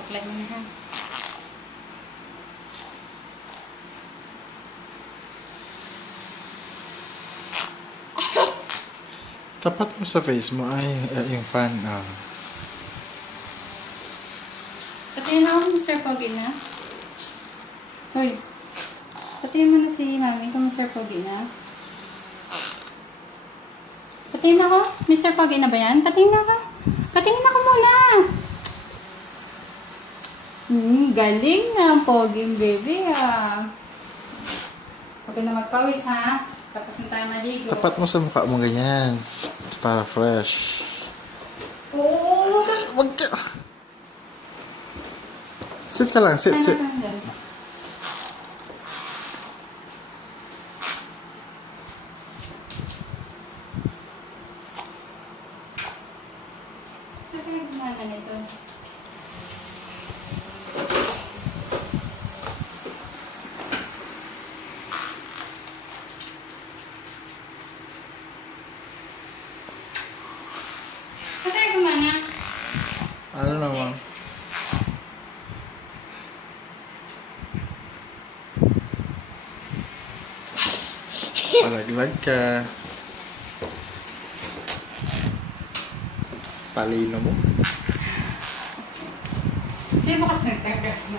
Suklay mo na ha. Tapat mo sa face mo ay yung fan. Patayin ako, Mr. Pogi na. Hoy. Patayin mo na si Mami kung Mr. Pogi na. Patayin ako. Mr. Pogi na ba yan? Patayin ako. Patayin ako muna. Galing na, Pogi baby Huwag ka na magpawis ha. Tapos na tayo maligo. Tapat mo sa mukha mo ganyan. Para fresh. Oo. Wag ka. Sit ka lang, sit. Ano naman? Palaglag ka. Talino mo. Sino kasi nagtagal mo?